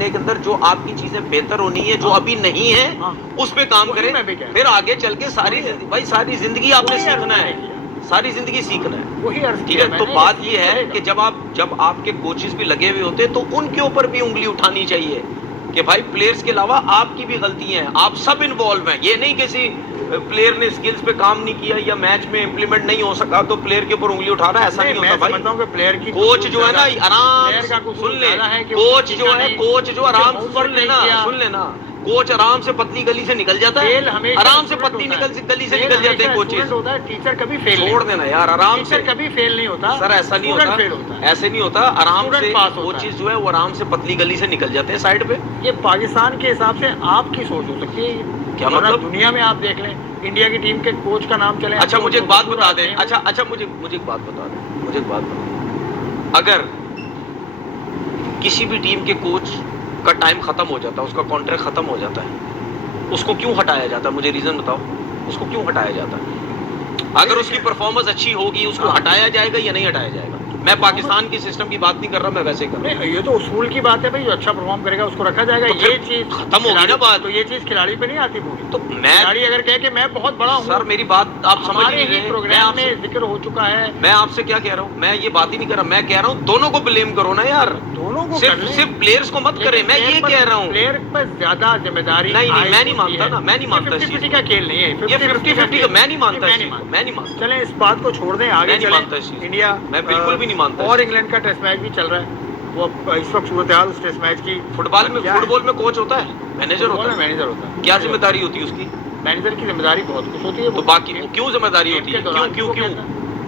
महीने के अंदर जो आपकी चीजें बेहतर होनी है, जो अभी नहीं है, उस पे काम करें, फिर आगे चल के सारी भाई सारी जिंदगी आपने सीखना है, सारी जिंदगी सीखना है, वही अर्ज ठीक है। तो बात ये है कि जब आपके कोचेस भी लगे हुए होते हैं तो उनके ऊपर भी उंगली उठानी चाहिए कि भाई प्लेयर्स के अलावा आपकी भी गलती है, आप सब इन्वॉल्व हैं। ये नहीं किसी प्लेयर ने स्किल्स पे काम नहीं किया या मैच में इंप्लीमेंट नहीं हो सका तो प्लेयर के ऊपर उंगली उठा रहा है, ऐसा नहीं होता भाई। प्लेयर की कोच जो है ना आराम सुन ले, कोच जो है कोच जो आराम सुन लेना, कोच आराम से पतली गली से निकल जाता है, आराम से पतली गली से निकल जाते हैं कोचेस। टीचर कभी फेल छोड़ देना यार, आराम से कभी फेल नहीं होता सर, ऐसा नहीं होता, ऐसे नहीं होता, आराम से कोचेस जो है वो आराम से पतली गली से निकल जाते हैं साइड पे। ये पाकिस्तान के हिसाब से आपकी सोच हो सकती है, क्या मतलब दुनिया में आप देख लें इंडिया की टीम के कोच का नाम चले। अच्छा मुझे एक बात बता दें, अच्छा मुझे एक बात बता दें, मुझे एक बात बता, अगर किसी भी टीम के कोच का टाइम खत्म हो जाता है, उसका कॉन्ट्रैक्ट खत्म हो जाता है, उसको क्यों हटाया जाता है? मुझे रीजन बताओ, उसको क्यों हटाया जाता है? अगर उसकी परफॉर्मेंस अच्छी होगी उसको हटाया जाएगा या नहीं हटाया जाएगा? मैं पाकिस्तान की सिस्टम की बात नहीं कर रहा, मैं वैसे कर रहा हूं। ये तो उसूल की बात है भाई, जो अच्छा परफॉर्म करेगा उसको रखा जाएगा। तो ये चीज खत्म होगी ना बात, तो ये चीज खिलाड़ी पे नहीं आती पूरी। तो मैं खिलाड़ी अगर कहे कि मैं बहुत बड़ा हूं, सर मेरी बात आप समझ नहीं रहे, प्रोग्राम में जिक्र हो चुका है। मैं आपसे क्या कह रहा हूँ, मैं ये बात ही नहीं कर रहा, मैं कह रहा हूँ दोनों को ब्लेम करो ना यार, दोनों को सिर्फ प्लेयर्स को मत करें। मैं ये कह रहा हूँ प्लेयर पर ज्यादा जिम्मेदारी नहीं, मैं नहीं मानता ना, मैं नहीं मानता इस चीज का खेल नहीं है ये 50-50 का, मैं नहीं मानता, मैं नहीं मानता। चलें इस बात को छोड़ दें, आगे चलें। इंडिया मैं बिल्कुल भी नहीं मानता, और इंग्लैंड का टेस्ट मैच भी चल रहा है, वो इस वक्त सूरत हाल उस टेस्ट मैच की। फुटबॉल में कोच होता है, मैनेजर होता है, क्या जिम्मेदारी होती है उसकी? मैनेजर की जिम्मेदारी बहुत कुछ होती है। तो बाकी क्यों जिम्मेदारी होती है? क्यों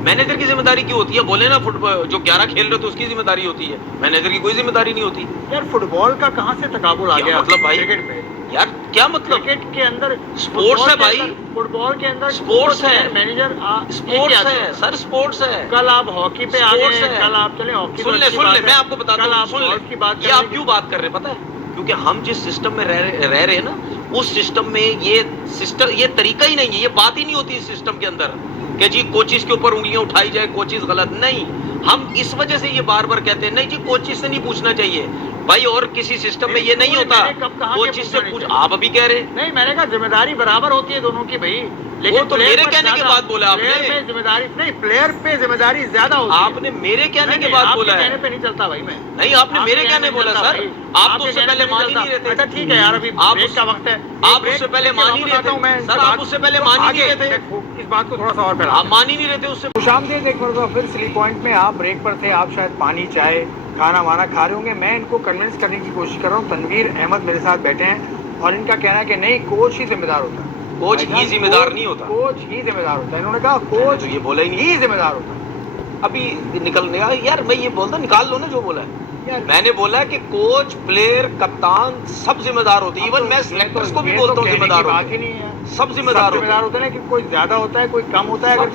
मैनेजर की जिम्मेदारी क्यों होती है? बोले ना फुटबॉल जो 11 खेल रहे तो उसकी जिम्मेदारी होती है, मैनेजर की कोई जिम्मेदारी नहीं होती यार। फुटबॉल का कहां से तकाबुल आ गया मतलब भाई? क्रिकेट पे यार क्या मतलब? क्रिकेट के अंदर स्पोर्ट्स है भाई, फुटबॉल के अंदर स्पोर्ट्स है, मैनेजर स्पोर्ट्स है सर, स्पोर्ट्स है। कल आप हॉकी पे आ गए, कल आप चले हॉकी। सुन ले मैं आपको बताता हूँ, सुन ले ये आप क्यों बात कर रहे हैं पता है? क्योंकि हम जिस सिस्टम में रह रहे हैं ना, उस सिस्टम में ये तरीका ही नहीं है, ये बात ही नहीं होती इस सिस्टम के अंदर कि जी कोचिस के ऊपर उंगलियां उठाई जाए, कोचिस गलत नहीं। हम इस वजह से ये बार बार कहते हैं नहीं जी कोचिस से नहीं पूछना चाहिए भाई, और किसी सिस्टम में ये नहीं होता, कोचिस से पूछ। आप अभी कह रहे नहीं, मैंने कहा जिम्मेदारी बराबर होती है दोनों की भाई, लेकिन तो मेरे कहने के बाद बोला आपने, जिम्मेदारी नहीं, प्लेयर पे जिम्मेदारी ज्यादा होती है। आपने मेरे कहने के बाद बोला है, कहने पे नहीं चलता भाई। मैं नहीं, आपने मेरे कहने बोला सर, आप तो उससे पहले मान ही नहीं रहे थे। अच्छा ठीक है यार, अभी ब्रेक का वक्त है, आप उससे पहले मान ही नहीं रहे थे सर, आप उससे पहले मान ही नहीं रहे थे, इस बात को थोड़ा सा और पहला आप मान ही नहीं रहे थे उससे। खुशामदीद एक मरतबा फिर स्लीप पॉइंट में। आप ब्रेक पर थे, आप शायद पानी चाय खाना वाना खा रहे होंगे। मैं इनको कन्विंस करने की कोशिश कर रहा हूँ। तनवीर अहमद मेरे साथ बैठे हैं और इनका कहना है कि नहीं, कोच ही जिम्मेदार होता है। कोच ही जिम्मेदार नहीं होता, कोच ही जिम्मेदार होता है। इन्होंने कहा कोच ये बोला ही नहीं जिम्मेदार होता है। अभी निकलने यार, मैं ये बोलता निकाल लो ना जो बोला है। मैंने बोला कि कोच, प्लेयर, कप्तान सब जिम्मेदार होते हैं। इवन मैं सिलेक्टर्स को भी बोलता हूँ जिम्मेदार होते हैं, सब जिम्मेदार होते हैं, लेकिन कोई ज्यादा होता है, कोई कम होता है। अगर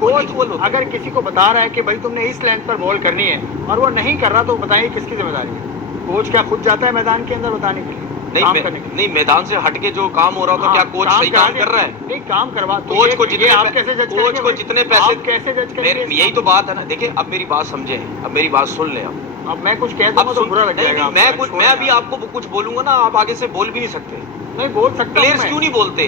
कोच अगर किसी को बता रहा है कि भाई तुमने इस लेंथ पर बॉल करनी है और वो नहीं कर रहा, तो बताइए किसकी जिम्मेदारी है? कोच क्या खुद जाता है मैदान के अंदर बताने के लिए? नहीं, मैदान से हटके जो काम हो रहा हो तो क्या कोच सही काम कर रहा है? नहीं, काम करवा। कोच को जितने आप कैसे जज करेंगे? कोच को जितने पैसे कैसे जज करेंगे? यही तो बात है ना। देखिए अब मेरी बात समझे, अब मेरी बात सुन ले। अब मैं कुछ कह दूंगा तो बुरा लग जाएगा। मैं अभी आपको कुछ बोलूंगा ना, आप आगे से बोल भी नहीं सकते। नहीं बोल सकते। प्लेयर्स क्यों नहीं बोलते?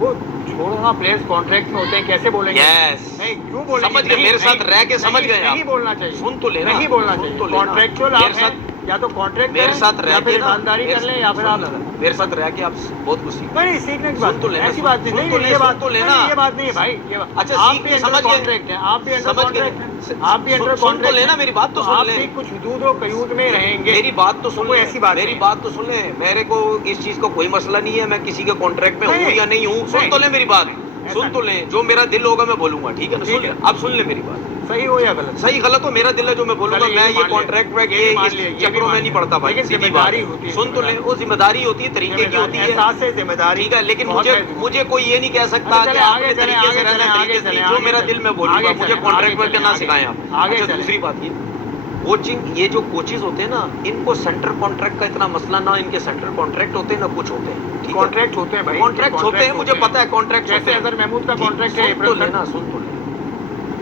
वो छोड़ो ना, प्लेयर्स कॉन्ट्रैक्ट में होते हैं, कैसे बोलेंगे? नहीं क्यों बोलेंगे? समझ गए, मेरे साथ रह के समझ गए। नहीं बोलना चाहिए, सुन तो लेना, नहीं बोलना चाहिए। कॉन्ट्रैक्चुअल मेरे साथ, या तो कॉन्ट्रैक्ट मेरे साथ रह के ईमानदारी कर ले, या फिर आप मेरे साथ रह के आप बहुत कुछ सीखो। नहीं, सीखने की बात तो लेना, ऐसी बात नहीं, ये बात तो लेना, ये बात नहीं है भाई। अच्छा आप भी समझ कॉन्ट्रैक्ट है, आप भी अंडर कॉन्ट्रैक्ट है, आप भी अंडर कॉन्ट्रैक्ट तो लेना। मेरी बात तो सुन ले, आप भी कुछ हुदूद और कयूद में रहेंगे। मेरी बात तो सुन ले, ऐसी बात, मेरी बात तो सुन ले। मेरे को इस चीज का कोई मसला नहीं है, मैं किसी के कॉन्ट्रैक्ट में हूँ या नहीं हूँ। सुन तो ले मेरी बात, सुन तो ले। जो मेरा दिल होगा मैं बोलूंगा, ठीक है ना? सुन ले, अब सुन ले मेरी बात। सही हो या गलत? सही गलत हो मेरा दिल है, जो मैं बोलूंगा। मैं ये कॉन्ट्रैक्ट में ये चक्रों में नहीं पड़ता भाई। जिम्मेदारी होती है, सुन तो ले, वो जिम्मेदारी होती है, तरीके की होती है, जिम्मेदारी, ठीक है। लेकिन मुझे कोई ये नहीं कह सकता कि आपके तरीके से रहना, तरीके से। जो मेरा दिल में बोलूंगा, मुझे कॉन्ट्रैक्ट में करना सिखाएं आप। आगे दूसरी बात ये कोचिंग, ये जो कोचेज होते हैं ना, इनको सेंटर कॉन्ट्रैक्ट का इतना मसला ना, इनके सेंटर कॉन्ट्रैक्ट होते हैं ना कुछ होते हैं, कॉन्ट्रैक्ट होते हैं भाई, कॉन्ट्रैक्ट होते हैं, मुझे पता है कॉन्ट्रैक्ट। जैसे अगर महमूद का कॉन्ट्रैक्ट है, तो लेना, सुन तो ले।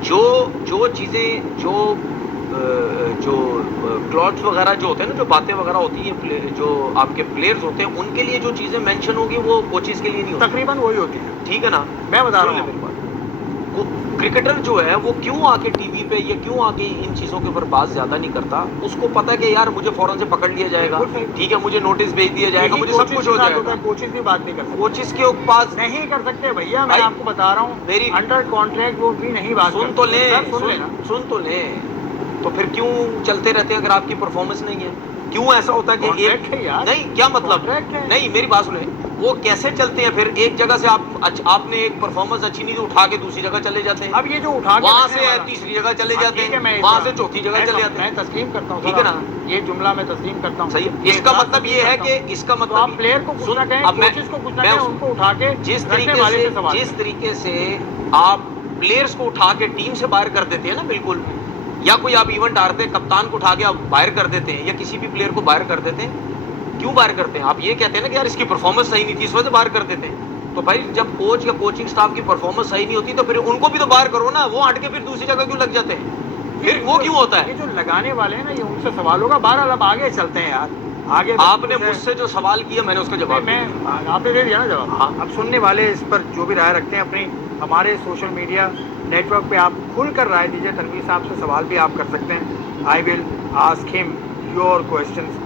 जो चीजें जो जो क्लॉट्स वगैरह जो होते हैं ना, जो बातें वगैरह होती हैं, जो आपके प्लेयर्स होते हैं, उनके लिए जो चीज़ें मेंशन होगी वो कोचेस के लिए नहीं होती। तकरीबन वही होती है। ठीक है ना, मैं बता रहा सुन ले हूँ मेरी बात। वो क्रिकेटर जो है वो क्यों आके टीवी पे या क्यों आके इन चीज़ों के ऊपर बात ज़्यादा नहीं करता? उसको पता है कि यार मुझे फौरन से पकड़ लिया जाएगा, बिल्कुल सही। ठीक है, मुझे नोटिस भेज दिया जाएगा, मुझे सब कुछ हो जाएगा। कोचेस भी बात नहीं कर सकते, कोचेस के पास नहीं कर सकते भैया, मैं भाई, आपको बता रहा हूँ मेरी अंडर कॉन्ट्रैक्ट वो भी नहीं बात सुन तो करते। ले, सर, सुन लेना। सुन तो ले। तो फिर क्यों चलते रहते हैं अगर आपकी परफॉर्मेंस नहीं है? क्यों ऐसा होता है कि कॉन्ट्रैक्ट एक है यार, नहीं, क्या मतलब? कॉन्ट्रैक्ट है। नहीं, मेरी बात सुने, वो कैसे चलते हैं फिर? एक जगह से आपने एक परफॉर्मेंस अच्छी नहीं तो उठा के दूसरी जगह चले जाते हैं, अब ये जो उठा के वहां रखने से वाला- तीसरी जगह चले हाँ, जाते ठीक है, हैं, मैं वहां से चौथी जगह चले जाते मैं हैं। तस्लीम करता हूँ, ठीक सर, है ना? ये जुमला मैं तस्लीम करता हूँ। सही है। ये इसका बात मतलब तस्लीम ये है करता हूँ। कि इसका तो मतलब आप प्लेयर को कुछ ना कहें, अब मैं कोचेस को कुछ ना मैं कहें, उनको उठा के जिस रखने तरीके वाले से से सवाल जिस करें। तरीके से आप प्लेयर्स को उठा के टीम से बाहर कर देते हैं ना, बिल्कुल, या कोई आप इवेंट हारते हैं, कप्तान को उठा के आप बाहर कर देते हैं, या किसी भी प्लेयर को बाहर कर देते हैं, क्यों बाहर करते हैं? आप ये कहते हैं ना कि यार इसकी परफॉर्मेंस सही नहीं थी, इस वजह से बाहर कर देते हैं। तो भाई जब कोच या कोचिंग स्टाफ की परफॉर्मेंस सही नहीं होती तो फिर उनको भी तो बाहर करो ना, वो हट के फिर दूसरी जगह क्यों लग जाते हैं? फिर वो क्यों होता है? ये जो लगाने वाले हैं ना, ये उनसे सवाल होगा। बहरहाल अब आगे चलते हैं यार, आगे आपने मुझसे जो सवाल किया मैंने उसका जवाब मैं दिया। आपने दे दिया ना जवाब। हाँ। अब सुनने वाले इस पर जो भी राय रखते हैं अपनी, हमारे सोशल मीडिया नेटवर्क पे आप खुलकर राय दीजिए। तनवीर साहब से सवाल भी आप कर सकते हैं। I will ask him your questions.